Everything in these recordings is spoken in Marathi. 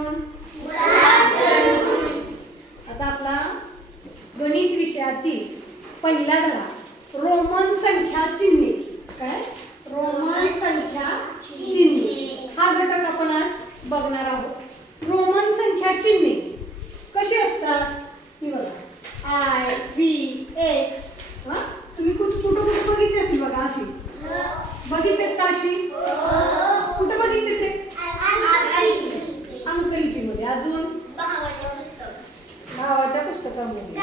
आफ्टरनून. आता आपला गणित विषयातील पहिला धडा रोमन संख्या चिन्हे. काय? रोमन संख्या चिन्हे हा घटक आपण आज बघणार आहोत. रोमन संख्या चिन्हे कशी असतात मी बघा. I V x. तुम्ही कुठं बघितले असेल बघा. अशी बघितलेत का? अशी कुठं बघितले ते? अंकलिपीमध्ये. अजून भावाच्या पुस्तकामध्ये.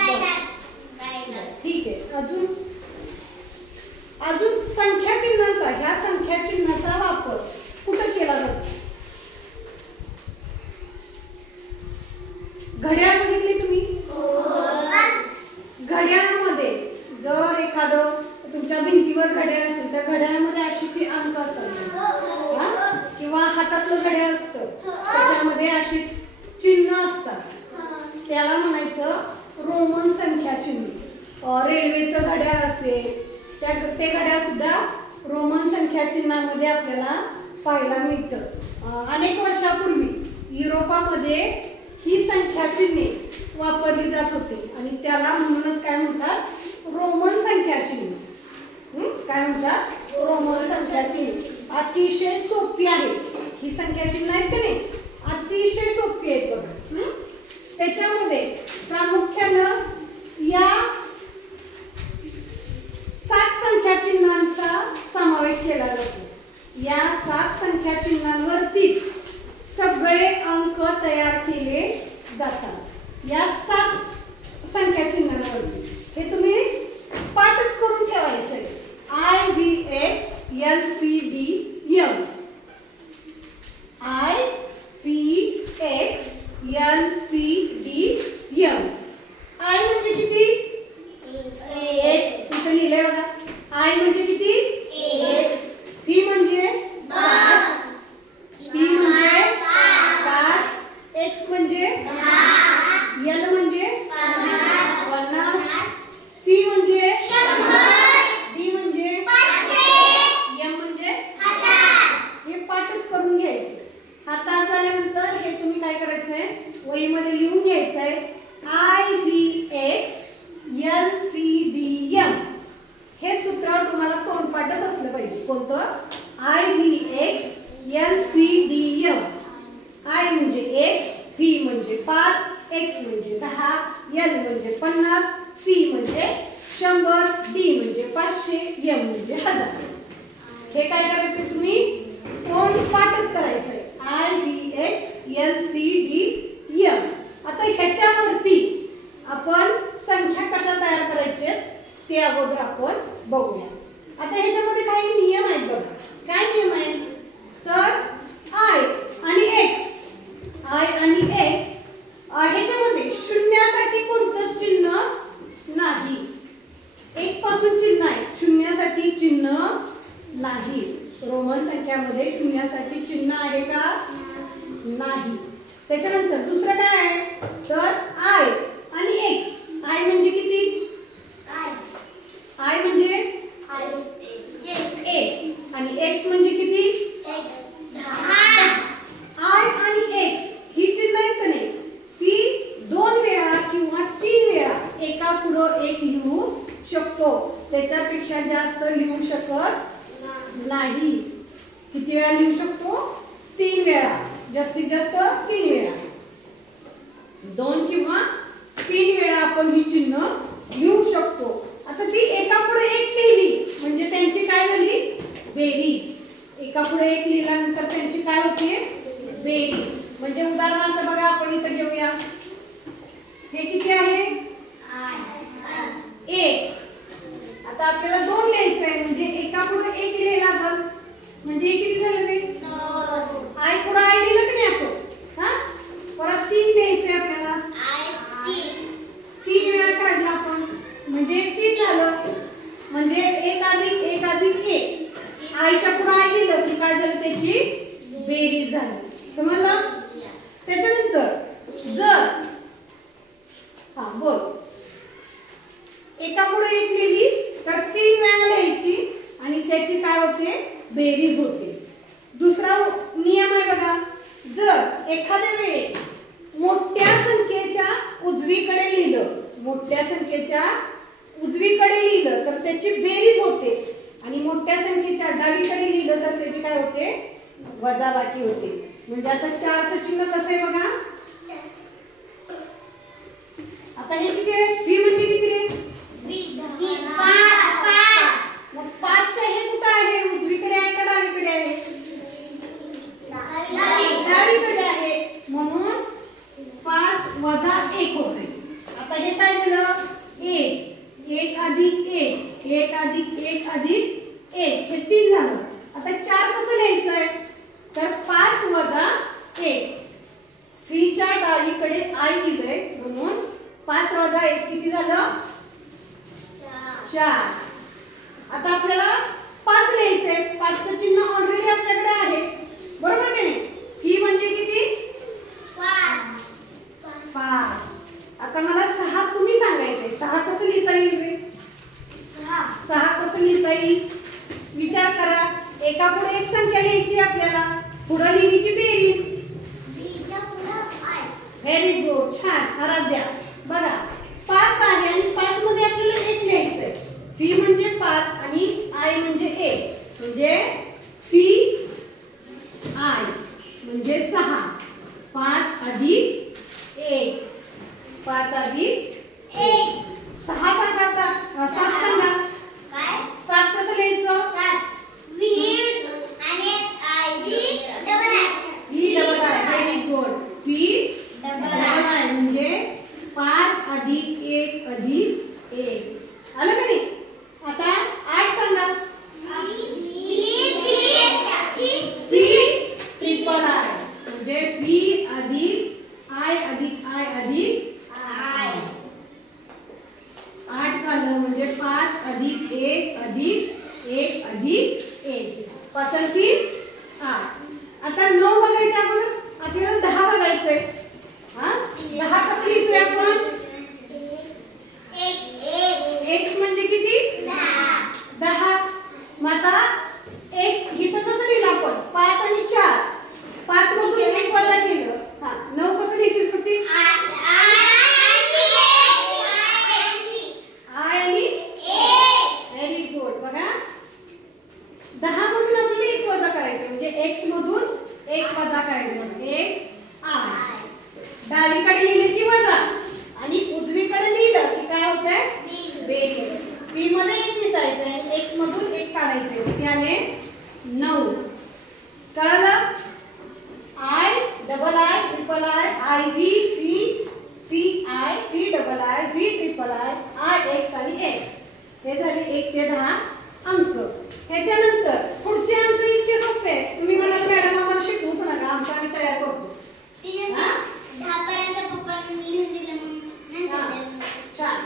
ठीक आहे. अजून संख्या चिन्हांचा, ह्या संख्या चिन्हाचा वापर कुठं केला जातो? घड्याळ बघितली तुम्ही? घड्याळामध्ये जर एखादं तुमच्या भिंतीवर घड्याळ असेल तर घड्याळामध्ये अशीची अंक असतात किंवा हातातलं घड्याळ असतं त्याच्यामध्ये अशी चिन्ह असतात. त्याला म्हणायचं रोमन संख्या चिन्ह. रेल्वेचं घड्याळ असेल ते घड्याळ सुद्धा रोमन संख्या चिन्हामध्ये आपल्याला पाहायला मिळतं. अनेक वर्षापूर्वी युरोपामध्ये ही संख्या चिन्हे वापरली जात होती आणि त्याला म्हणूनच काय म्हणतात? रोमन संख्या चिन्ह. काय म्हणतात? रोमन संख्या चिन्ह. अतिशय सोपी आहे ही संख्या चिन्ह आहेत का नाही? अतिशय सोपी आहेत बघा. त्याच्यामध्ये प्रामुख्यानं या 7 संख्या चिन्हांचा समावेश केला जातो. या 7 संख्या चिन्हांवरतीच सगळे अंक तयार केले जातात. या 7 संख्या चिन्हांवरती हे तुम्ही पाठच करून ठेवायचंय. I V X L C D M. I V X L C D M. I म्हणजे किती? 1. तिथे लिहिलंय बघा. आय म्हणजे किती? 1. व्ही म्हणजे 5. व्ही म्हणजे 5. एक्स म्हणजे 10. एल म्हणजे 50. सी म्हणजे 100. डी म्हणजे 500. एम म्हणजे 1000. हे पाठच करून घ्यायचं. हातात झाल्यानंतर हे तुम्ही काय करायचंय? वहीमध्ये लिहून घ्यायचंय. I V X L C D M. हे सूत्र तुम्हाला तोंडपाठच असलं पाहिजे. कोणतं? I V X L C D M. I म्हणजे एक्स, व्ही म्हणजे 5, एक्स म्हणजे 10, एल म्हणजे 50, सी म्हणजे 100, डी म्हणजे 500, एम म्हणजे 1000. हे काय करायचं? तुम्ही तोंडपाठच करायचंय. I V X L C D M. आता ह्याच्यावरती आपण संख्या कशा तयार करायच्या ते अगोदर आपण बघूया. आता ह्याच्यामध्ये काही नियम आहेत बघा. काय नियम आहेत? तर आय आणि एक्स ह्याच्यामध्ये शून्यासाठी कोणतं चिन्ह नाही. 1 पासून चिन्ह आहे, शून्यासाठी चिन्ह नाही. रोमन संख्यामध्ये शून्यासाठी चिन्ह आहे का? नाही. त्याच्यानंतर दुसरं काय आहे? तर आय आणि एक्स. आय म्हणजे किती? आय म्हणजे 1 आणि एक्स म्हणजे किती? 10. आय आणि एक्स ही चिन्ह आहेत का नाही? ती 2 वेळा किंवा 3 वेळा एका पुढं एक लिहू शकतो. त्याच्यापेक्षा जास्त लिहू शकत नाही. किती वेळा लिहू शकतो? 3 वेळा. जास्तीत जास्त 3 वेळा. 2 किंवा 3 वेळा आपण ही चिन्ह लिहू शकतो. आता ती एका पुढे एक लिहिली म्हणजे त्यांची काय झाली? बेरीज. एका पुढे एक लिहिल्यानंतर त्यांची काय होते? बेरीज. म्हणजे उदाहरणार्थ बघा आपण इथे घेऊया. हे किती आहे? 1. आता आपल्याला 2 लिहायचं आहे म्हणजे एका पुढे एक लिहायला लागल. म्हणजे हे किती झालं ते? आय पुढे आय लिहिलं की नाही आपण? परत 3 लिहायचंय आपल्याला. 3 वेळा काढला आपण म्हणजे 3 झालं. म्हणजे 1 अधिक 1 अधिक 1. आईच्या पुढे आय लिहिलं की काय झालं? त्याची बेरीज झाली. समजलं? त्याच्यानंतर जर बोल एका पुढे एक लिहिली तर 3 वेळा लिहायची आणि त्याची काय होते? बेरीज होते. दुसरा नियम आहे बघा. जर एखाद्या वेळी त्याची बेरीज होते आणि मोठ्या संख्येच्या डावीकडे लिहिलं तर त्याची काय होते वजाबाकी होते. म्हणजे आता 4चं चिन्ह कसं आहे बघा. आता हे किती आहे व्ही म्हणजे किती रे मग 5च्या हे कुठं आहे उजवीकडे आहे का डावीकडे आहे डावीकडे आहे म्हणून 5 वजा 1 होते. आता हे काय झालं 1 अधिक 1 अधिक 1 अधिक 1 हे 3 झालं. आता 4 कसं लिहायचं आहे तर 5 वजा 1 व्हीच्या डावीकडे आय लिहिलंय म्हणून 5 वजा 1 किती झालं 4. आता आपल्याला 5 लिहायचंय. 5चं चिन्ह ऑलरेडी आपल्याकडे आहे बरोबर की नाही. ही म्हणजे किती 5. आता मला 6 तुम्ही सांगायचंय 6 कसं लिहिता येईल रे 6 कसं लिहिता येईल विचार करा. एका पुढे एक संख्या लिहायची आपल्याला पुढे लिहिली की बेरीज. व्हेरी गुड छान आराध्या. बघा 5 आहे आणि 5 मध्ये आपल्याला 1 लिहायचंय. व्ही म्हणजे 5 आणि आय म्हणजे 1 म्हणजे व्ही आय म्हणजे 6. 5 अधिक 1 5 अधिक 1 6 सांगा आता 7 सांगा काय 7 कसं लिहायचं 7 व्ही आणि I V double I very good V double I म्हणजे 5 अधिक 1 अधिक 1 आलं का नाही. आता 8 सांगा व्ही ट्रिपल आय म्हणजे व्ही अधिक आय अधिक आय अधिक आय 8 झालं म्हणजे 5 अधिक 1 अधिक 1 अधिक 1 5 आणि 3 8. आता 9 बघायच्या अगोदर आपल्याला 10 बघायचंय. हा 10 कसं लिहितोय आपण x म्हणजे किती 10. मग आता 1 इथं कसं लिहिलं आपण 5 आणि 4 5 मधून 1 वजा केलं. हा 9 कसं लिहिशील प्रति आय आणि 1 व्हेरी गुड. बघा 10 मधून आपल्याला 1 वजा करायचं म्हणजे x मधून 1 वजा करायचं x आय. डावीकडे लिहिले की वजा आणि उजवीकडे लिहिलं की काय होतंय बेरीज. v मध्ये 1 मिसळायचंय x मधून 1 काढायचंय किती आले 9. कळलं I double I triple I I V V I V double I V triple I I x आणि एक्स. हे झाले 1 ते 10 अंक. ह्याच्यानंतर पुढचे अंक इतके सोपे आहेत तुम्ही मला मॅडम आम्हाला शिकवूच नका आमचा आम्ही तयार करतो. 10 पर्यंत पप्पांनी लिहून दिलं म्हणून छान.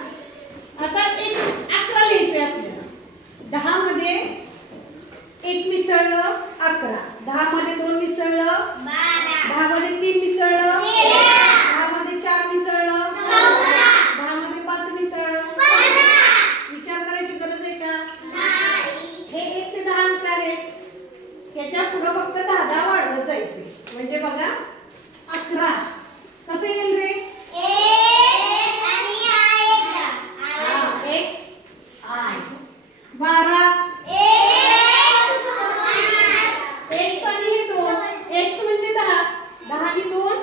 आता 11 लिहायचंय आपल्याला. 10 मध्ये 1 मिसळलं 11 10 मध्ये 2 मिसळलं 12 10 मध्ये 3 मिसळलं 10 मध्ये 4 मिसळलं 10 मध्ये 5 मिसळलं 12. विचार करायची गरज आहे का नाही. हे 1 ते 10 अंक आले. याच्या पुढे फक्त 10 वाढवत जायचे म्हणजे बघा 11 कसं येईल रे x आय 12 x आणि हे 2 x म्हणजे 10 10 आणि 2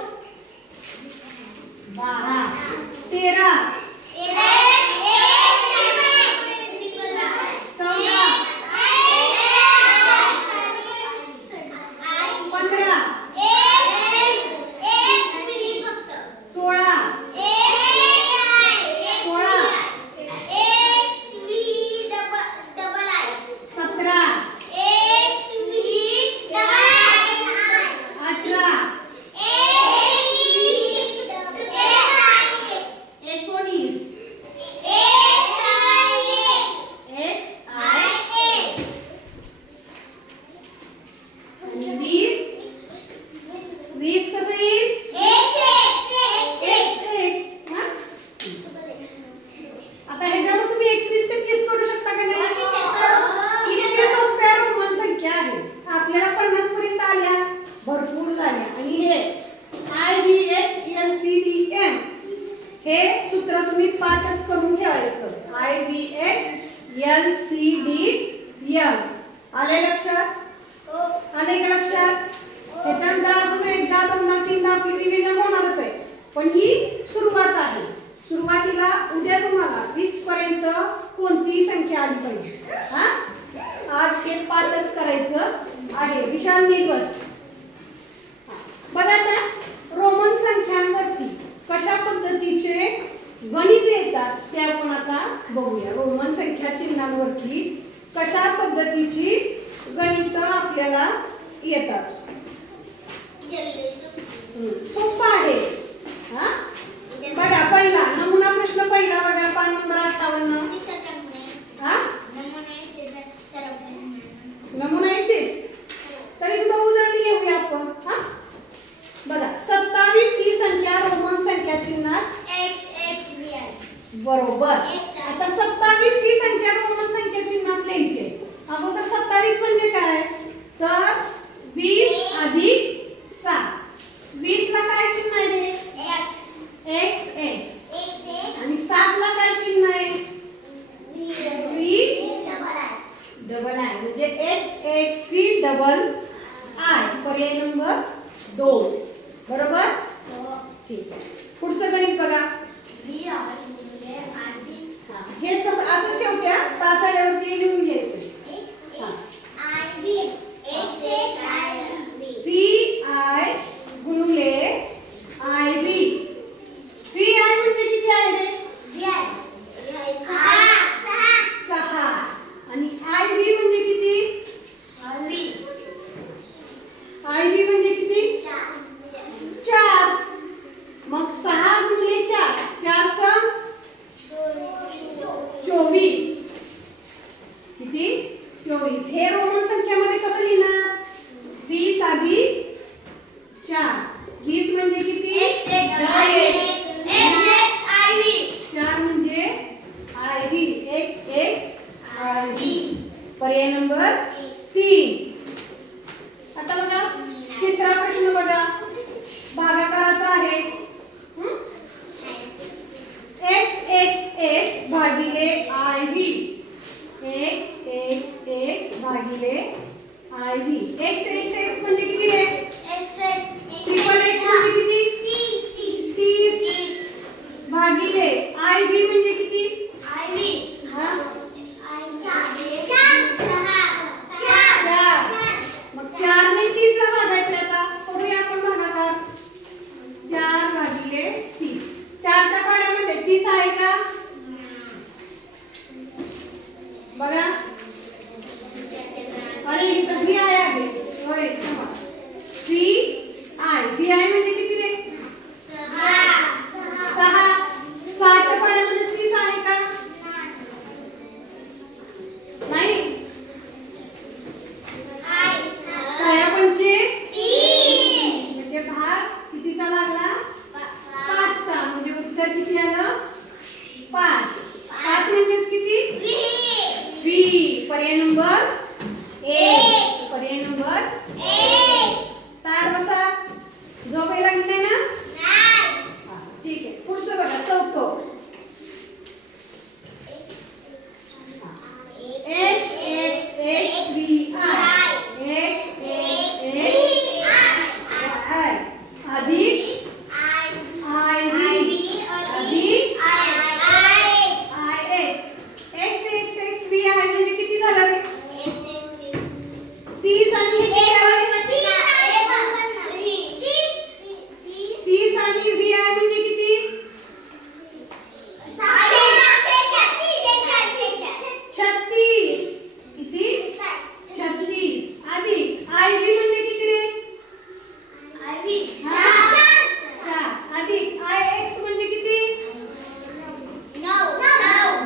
पण ही सुरुवात आहे. सुरुवातीला उद्या तुम्हाला 20 पर्यंत कोणतीही संख्या आली पाहिजे. हा, आज हे पाठच करायचं आहे. विशाल नीट बस. बघा आता रोमन संख्यांवरती कशा पद्धतीचे गणित येतात ते आपण आता बघूया. रोमन संख्या चिन्हांवरती कशा पद्धतीची गणित आपल्याला येतात. सोपं आहे. हा, बघा पहिला नमुना प्रश्न पहिला बघा पान नंबर 58. हा, नमुना येते तरी सुद्धा उदाहरण घेऊया आपण. हा, बघा 27 ही संख्या रोमन संख्या चिन्हात बरोबर. आता 27 ही संख्या रोमन संख्या चिन्हात लिहायची. अगोदर 27 म्हणजे काय तर 20 अधिक 7. 20 ला काय चिन्ह आहे रे? x x. आणि 7 ला काय चिन्ह आहे? v डबल आय म्हणजे x x v double I. पर्याय नंबर 2 बरोबर. ठीक आहे. पुढचं गणित बघा. हे कसं असं ठेवत्या तातड्यावरती लिहून घ्यायचं. वी आय गुणिले आय व्ही. वी आय म्हणजे किती आहे रे? 6. आणि आय व्ही म्हणजे किती? आय व्ही म्हणजे किती? 4. मग 6 गुणिले 4 4 सम 24. किती? 24. हे रोमन संख्यामध्ये कसं लिहिणार? 20 अधिक 4. 20 म्हणजे किती? 4 म्हणजे I V. x x I V. पर्याय नंबर 3. आता बघा तिसरा प्रश्न बघा. भागाकाराचा आहे. x x x भागिले I V. x x x भागिले I V. x x x म्हणजे किती रे? ट्रिपल x म्हणजे किती? 30 भागिले आय व्ही म्हणजे किती? हा, 4. मग 4 ने 30 ला भागायचं. आता करूया आपण भागाकार. 4 भागिले 30. 4 च्या पाड्यामध्ये 30 आहे का? बघा. अरे इथं व्ही आय आहे. होय व्ही आय. व्ही आय म्हणजे किती रे? 6. 6 च्या पाड्यामध्ये 30 आहे का? नाही. 6 पंचे 30 म्हणजे भाग कितीचा लागला? 5 चा. म्हणजे उत्तर किती आलं? 5. 5 म्हणजे किती? व्ही. पर्याय नंबर 1. पर्याय नंबर 1. ताट बसा. झोप लागली नाही ना? ठीक आहे. पुढचं बघा चौथं. x x x v i. x x x y अधिक I v अधिक I x. x x x v i म्हणजे किती झालं रे? 30 आणि हे किती आहे? 30 आणि v i म्हणजे किती? 36. किती? 36 अधिक I v म्हणजे किती रे? 4 अधिक I x म्हणजे किती?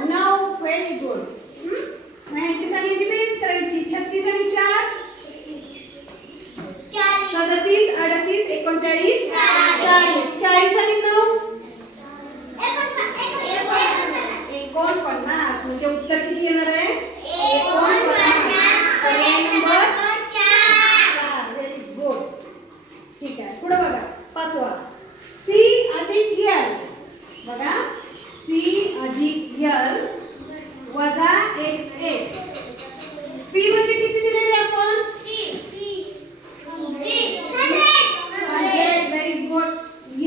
9. Very good. मग ह्यांची सगळ्यांची बेरीज करायची. 36 आणि 4 37 38 39 40. 40 आणि 9 49. म्हणजे उत्तर किती येणार आहे? 49. पर्याय नंबर 4. Very good. ठीक आहे. पुढे बघा पाचवा. C अधिक L. बघा C अधिक L वजा x x. C म्हणजे किती दिले रे आपण? 100. Very good.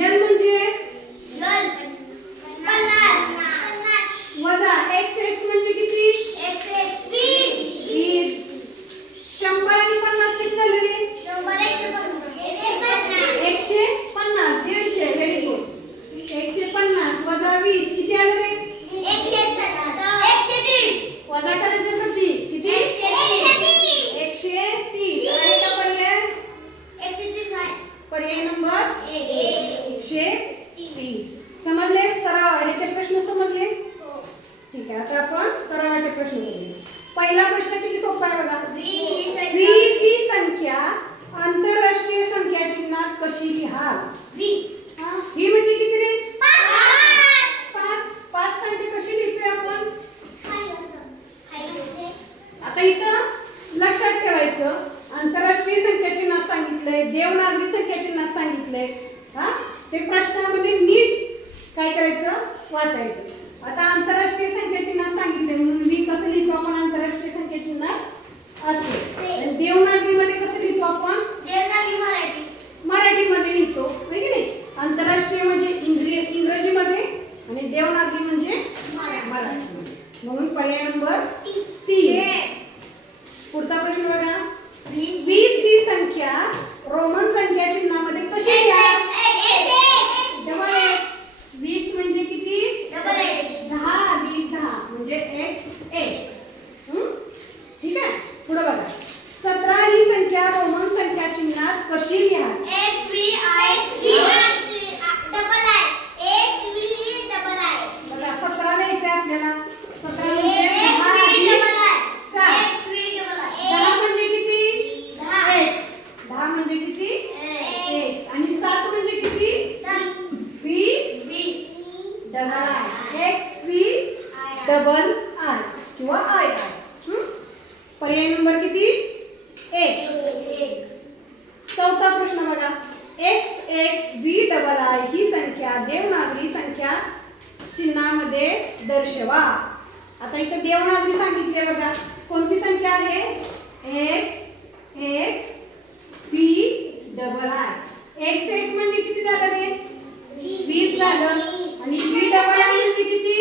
L म्हणजे पर्याय नंबर 130. समजले? सराव ह्याचे प्रश्न समजले? ठीक आहे, आता आपण सरावाचे प्रश्न करूया. पहिला प्रश्न किती सोपा आहे बघा. व्ही ही संख्या आंतरराष्ट्रीय संख्या चिन्हात कशी लिहाल? व्ही म्हणजे किती रे? 5 संख्या कशी लिहितोय आपण? आता इथं लक्षात ठेवायचं, आंतरराष्ट्रीय संख्या चिन्हात सांगितलंय, देवनागरी संख्या चिन्हात सांगितलंय. ते प्रश्नामध्ये नीट काय करायचं? वाचायचं. आता आंतरराष्ट्रीय संख्या चिन्हात सांगितलंय म्हणून मी कसं लिहितो आपण? आंतरराष्ट्रीय संख्या चिन्हात असते. आणि देवनागरीमध्ये कसं लिहितो आपण? मराठीमध्ये लिहितो, है की नाही? आंतरराष्ट्रीय म्हणजे इंग्रजीमध्ये आणि देवनागरी म्हणजे मराठीमध्ये. म्हणून पर्याय नंबर 3. पुढचा प्रश्न बघा. 20 ही संख्या रोमन संख्या चिन्हामध्ये कशी लिहाल? Double x. 20 म्हणजे किती? 10 अधिक 10 म्हणजे x. ठीक आहे, पुढे बघा. 17 ही संख्या रोमन संख्या चिन्हात कशी लिहाल? बघा 17 लिहायचं आपल्याला. 17 म्हणजे 10 म्हणजे किती? x. 10 म्हणजे किती? x. आणि 7 म्हणजे किती? v double i. x v double i किंवा i. पर्याय नंबर किती? 1. चौथा प्रश्न बघा. x v डबल i ही संख्या देवनागरी संख्या चिन्हामध्ये दर्शवा. आता इथे देवनागरी सांगितले बघा. कोणती संख्या आहे? x v double i. x म्हणजे किती झालं रे? 20 झालं. आणि v डबल i म्हणजे किती?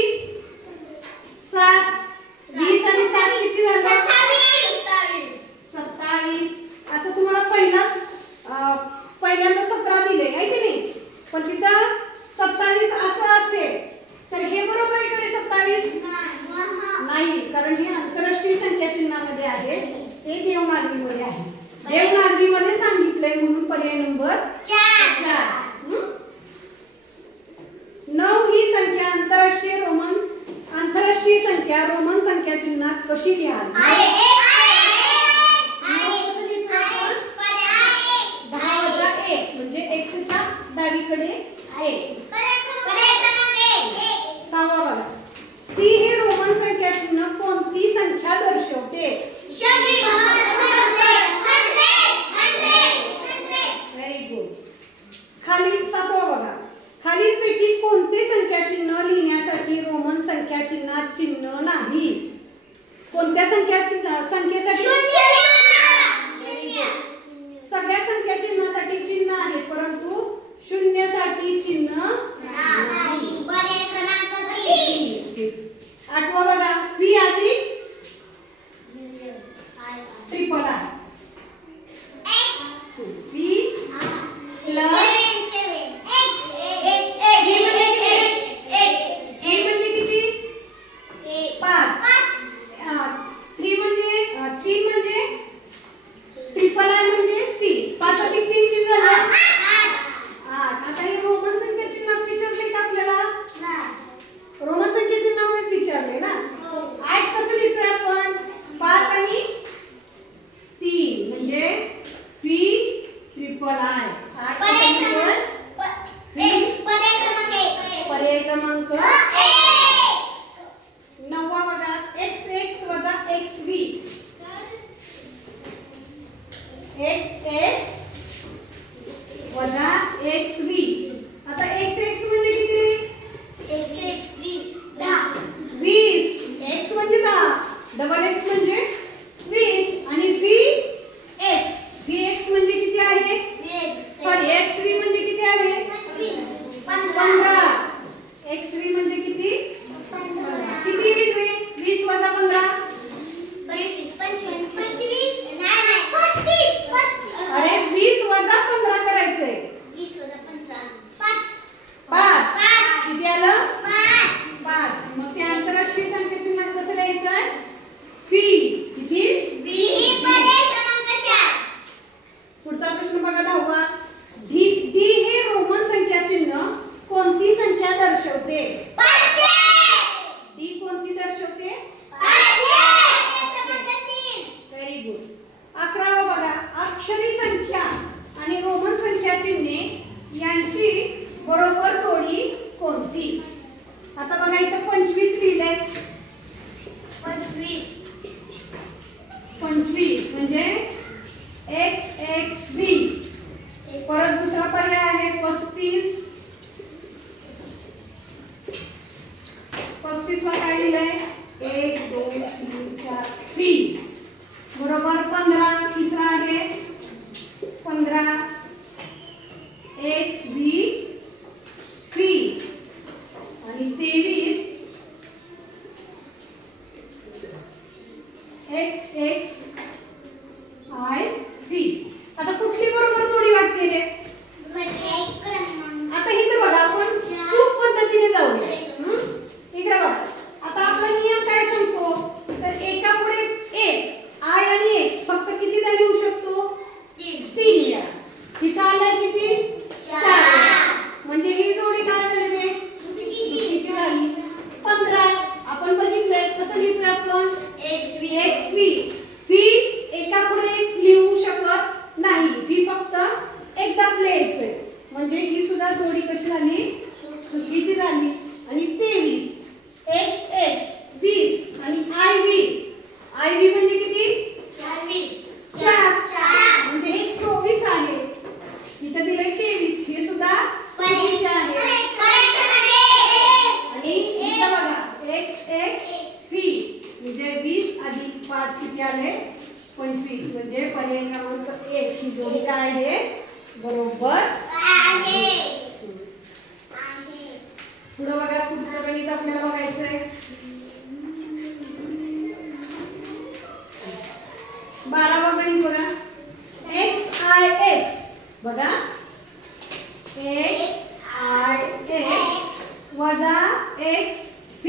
7. 20 आणि 7 किती झालं? 27. आता तुम्हाला पहिल्यांदा 17 दिले आहे की नाही, पण तिथं 27 असं असेल तर हे बरोबर आहे का रे? 27 नाही, कारण हे आंतरराष्ट्रीय संख्या चिन्हामध्ये आहे, हे देवनागरीमध्ये आहे. देवनागरीमध्ये सांगितलंय म्हणून पर्याय नंबर 4. 9 ही संख्या आंतरराष्ट्रीय संख्या रोमन संख्या चिन्हात कशी लिहाल? 10 म्हणजे x च्या डावीकडे आहे. 6वा बघा. c हे रोमन संख्या चिन्ह कोणती संख्या दर्शवते? Very good. खाली 7वा बघा. खालीलपैकी कोणते संख्या चिन्ह लिहिण्यासाठी रोमन संख्या चिन्हात चिन्ह नाही? कोणत्या संख्येसाठी? सगळ्या संख्या चिन्हासाठी चिन्ह आहे, परंतु शून्यसाठी चिन्ह नाही. 8वा बघा. v अधिक ट्रिपल i. v प्लस म्हणजे किती? 5. 3 म्हणजे ट्रिपल i म्हणजे 3. 5 अधिक 3 किती झालं? 8. आता हे रोमन संख्या चिन्हात विचारले का आपल्याला? रोमन संख्या चिन्हामध्ये विचारले ना. 8 कसं लिहितोय आपण? 5 आणि 3 म्हणजे v ट्रिपल i. 8 पर्याय क्रमांक 9वा बघा. x वजा xv. x वजा xv. आता x म्हणजे किती रे? 20. x म्हणजे 10, डबल x म्हणजे 20 आणि vx म्हणजे किती आहे? सॉरी xv म्हणजे किती आहे? 15. xv म्हणजे किती? 15. किती येईल रे? 20 वजा 15. अरे 20 वजा 15 करायचंय. 20 वजा 15 एकदाच लिहायचंय. म्हणजे ही सुद्धा जोडी कशी झाली, चुकीची झाली. आणि 23 x x 20 आणि i v म्हणजे किती, 4 म्हणजे हे 24 आहे. इथं दिलंय 23, हे सुद्धा चुकीचे आहे. आणि इथं बघा x x v म्हणजे 20 अधिक 5 किती आले, 25. म्हणजे पर्याय क्रमांक 1 ही जोडी काय आहे, बरोबर आहे. पुढे बघा, पुढचं गणित आपल्याला बघायचंय. 12वा गणित बघा. x i x बघा, x i x वजा x v.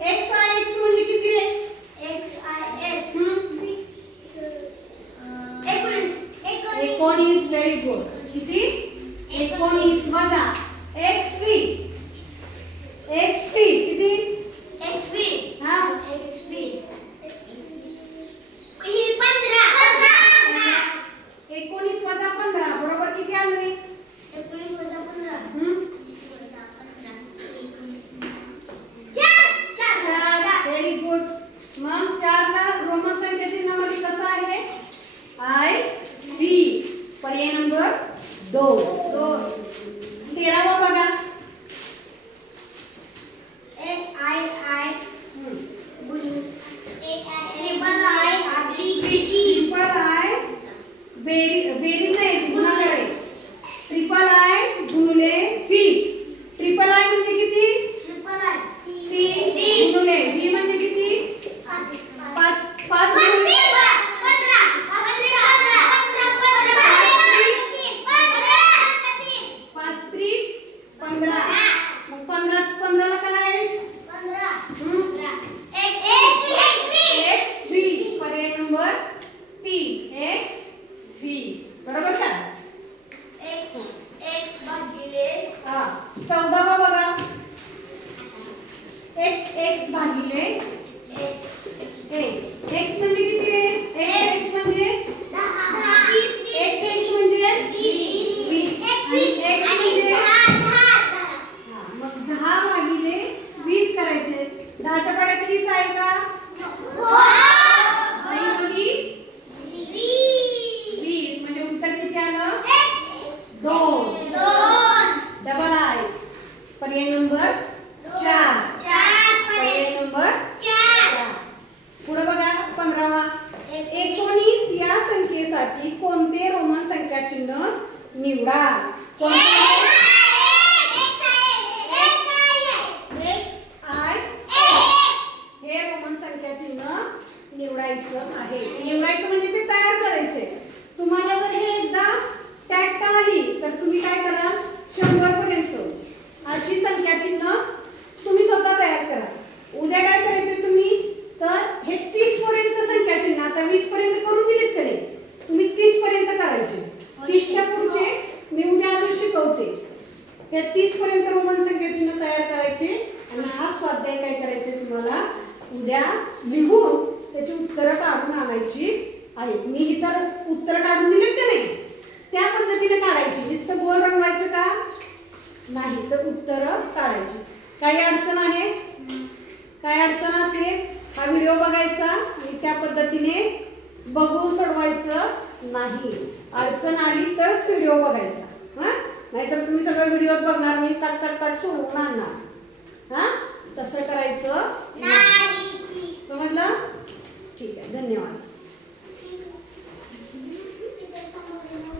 x i x म्हणजे किती रे, 19. Very good. किती, 19 वजा x v किती, हा 19 वजा 15 बरोबर किती आलं रे, 19 वजा 15 व्हेरी गुड. मग 4 ला रोमन संख्या चिन्हामध्ये कसं आहे, i v. पर्याय नंबर 2. 13वा बघा. बेरीज नाही, गुणाकार आहे. ट्रिपल आय गुणिले व्ही. ट्रिपल आय म्हणजे किती, 3 गुणिले व्ही म्हणजे किती, 5 गुणिले 5 3 15. मग 15 ला काय आहे, x v. पर्याय नंबर 3 x v. बरोबर का. 14वा बघा. x भागिले x. x म्हणजे किती रे, x म्हणजे x म्हणजे 20 आणि x म्हणजे मग 10 भागिले 20 करायचे. 10च्या पाड्यात 20 आहे का, नाही मध्ये 20 म्हणजे उत्तर किती आलं, 2. Double I. पर्याय नंबर 4. पर्याय नंबर 4. पुढे बघा 15वा. 19 या संख्येसाठी कोणते रोमन संख्या चिन्ह निवडा. हे रोमन संख्या चिन्ह निवडायचं आहे. निवडायचं म्हणजे ते तयार करायचंय. तुम्हाला जर हे एकदा टॅग आली तर तुम्ही काय कराल, 100 पर्यंत अशी संख्या चिन्ह तुम्ही स्वतः तयार करा. उद्या काय करायचंय तुम्ही, तर हे 30 पर्यंत संख्या चिन्ह, आता 20 पर्यंत करून दिलेत कडे, तुम्ही 30 पर्यंत करायचे. 30च्या पुढचे मी उद्या अजून शिकवते. या 30 पर्यंत रोमन संख्या चिन्ह तयार करायचे. आणि हा स्वाध्याय काय करायचे तुम्हाला उद्या लिहून त्याची उत्तरं काढून आणायची आहेत. मी इतर उत्तर काढून दिलेत का नाही, त्या पद्धतीने काढायची. नुसतं गोल रंगवायचं का नाही, तर उत्तरं काढायची. काही अडचण आहे, काय अडचण असेल हा व्हिडिओ बघायचा आणि त्या पद्धतीने बघून सोडवायचं नाही. अडचण आली तरच व्हिडिओ बघायचा. हा, नाहीतर तुम्ही सगळं व्हिडिओत बघणार, मी कट सोडवून आणणार. हा, तसं करायचं नाही. समजलं. ठीक आहे, धन्यवाद.